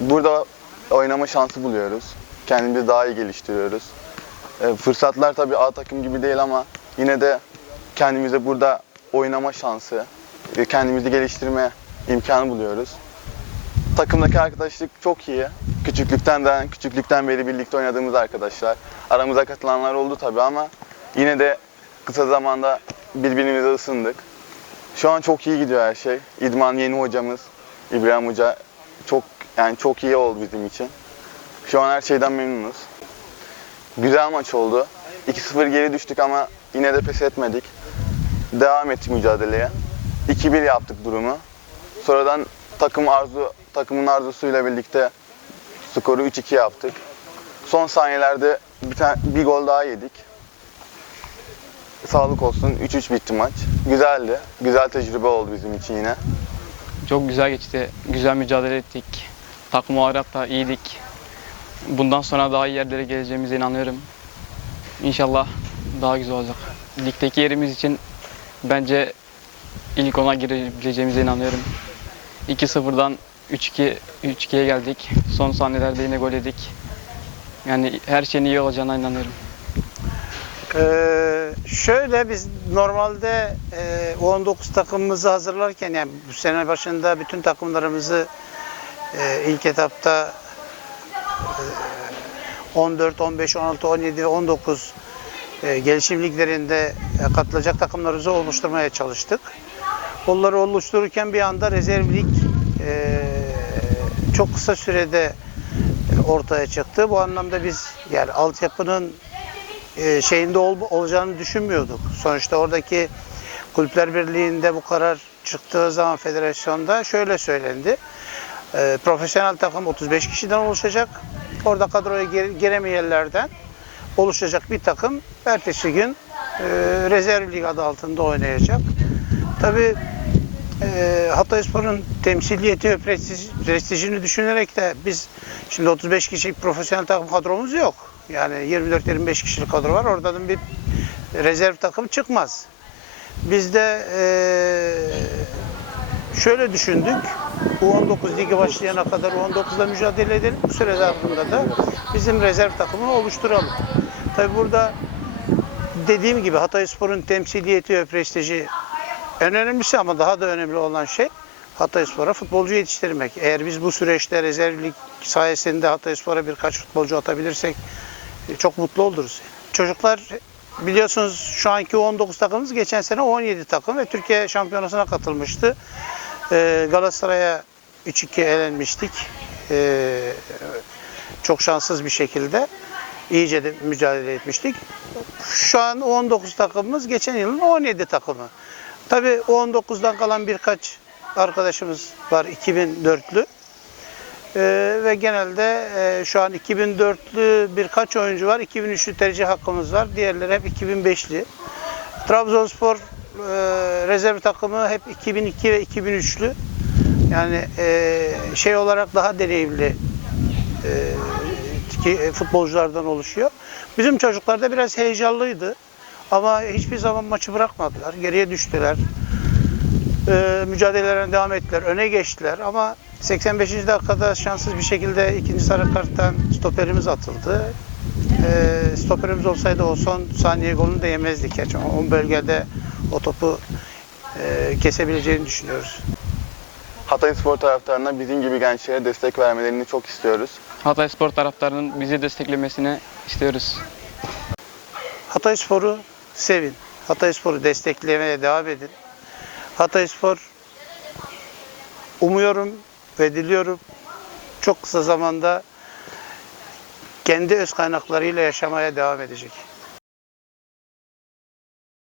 Burada oynama şansı buluyoruz. Kendimizi daha iyi geliştiriyoruz. E, fırsatlar tabii A takım gibi değil ama yine de kendimize burada oynama şansı, ve kendimizi geliştirme imkanı buluyoruz. Takımdaki arkadaşlık çok iyi. Küçüklükten de küçüklükten beri birlikte oynadığımız arkadaşlar. Aramıza katılanlar oldu tabii ama yine de kısa zamanda birbirimize ısındık. Şu an çok iyi gidiyor her şey. İdman yeni hocamız İbrahim Hoca çok yani çok iyi oldu bizim için. Şu an her şeyden memnunuz. Güzel maç oldu. 2-0 geri düştük ama yine de pes etmedik. Devam ettik mücadeleye. 2-1 yaptık durumu. Sonradan takım arzu takımın arzusuyla birlikte skoru 3-2 yaptık. Son saniyelerde bir, tane, bir gol daha yedik. Sağlık olsun 3-3 bitti maç. Güzeldi. Güzel tecrübe oldu bizim için yine. Çok güzel geçti. Güzel mücadele ettik. Takım olarak da iyiydik. Bundan sonra daha iyi yerlere geleceğimize inanıyorum. İnşallah daha güzel olacak. Ligdeki yerimiz için bence ilk ona girebileceğimize inanıyorum. 2-0'dan 3-2 3-2'ye geldik. Son saniyelerde yine gol yedik. Yani her şeyin iyi olacağına inanıyorum. Ee, şöyle biz normalde e, U19 takımımızı hazırlarken yani bu sene başında bütün takımlarımızı e, ilk etapta e, 14, 15, 16, 17 ve 19 e, gelişim e, katılacak takımlarımızı oluşturmaya çalıştık. Onları oluştururken bir anda rezerv lig e, çok kısa sürede ortaya çıktı. Bu anlamda biz yani altyapının e, şeyinde ol, olacağını düşünmüyorduk. Sonuçta oradaki Kulüpler Birliği'nde bu karar çıktığı zaman federasyonda şöyle söylendi. E, profesyonel takım 35 kişiden oluşacak. Orada kadroya gir, giremeyenlerden oluşacak bir takım ertesi gün e, rezerv lig adı altında oynayacak. Tabii e, Hatayspor'un temsiliyeti ve prestij, prestijini düşünerek de biz şimdi 35 kişilik profesyonel takım kadromuz yok. Yani 24-25 kişilik kadro var. Oradan bir rezerv takım çıkmaz. Biz de eee, şöyle düşündük. U19 ligi başlayana kadar U19'da mücadele edelim. Bu süre zarfında da bizim rezerv takımını oluşturalım. Tabi burada dediğim gibi Hatayspor'un temsiliyeti ve prestiji en önemlisi ama daha da önemli olan şey Hatayspor'a futbolcu yetiştirmek. Eğer biz bu süreçte rezervlik sayesinde Hatayspor'a birkaç futbolcu atabilirsek e, çok mutlu oluruz. Çocuklar biliyorsunuz şu anki 19 takımımız geçen sene 17 takım ve Türkiye şampiyonasına katılmıştı. Ee, Galatasaray'a 3-2 elenmiştik. Ee, çok şanssız bir şekilde iyice de mücadele etmiştik. Şu an 19 takımımız geçen yılın 17 takımı. Tabii 19'dan kalan birkaç arkadaşımız var 2004'lü. Ee, ve genelde e, şu an 2004'lü birkaç oyuncu var. 2003'lü tercih hakkımız var. Diğerleri hep 2005'li. Trabzonspor e, rezerv takımı hep 2002 ve 2003'lü. Yani e, şey olarak daha deneyimli e, ki- futbolculardan oluşuyor. Bizim çocuklar da biraz heyecanlıydı. Ama hiçbir zaman maçı bırakmadılar. Geriye düştüler. Ee, mücadelelerine devam ettiler. Öne geçtiler ama 85. dakikada şanssız bir şekilde ikinci sarı karttan stoperimiz atıldı. Ee, stoperimiz olsaydı o son saniye golünü de yemezdik. Yani o bölgede o topu e, kesebileceğini düşünüyoruz. Hatay Spor taraftarına bizim gibi gençlere destek vermelerini çok istiyoruz. Hatay Spor taraftarının bizi desteklemesini istiyoruz. Hatayspor'u sevin. Hatayspor'u desteklemeye devam edin. Hatayspor umuyorum ve diliyorum çok kısa zamanda kendi öz kaynaklarıyla yaşamaya devam edecek.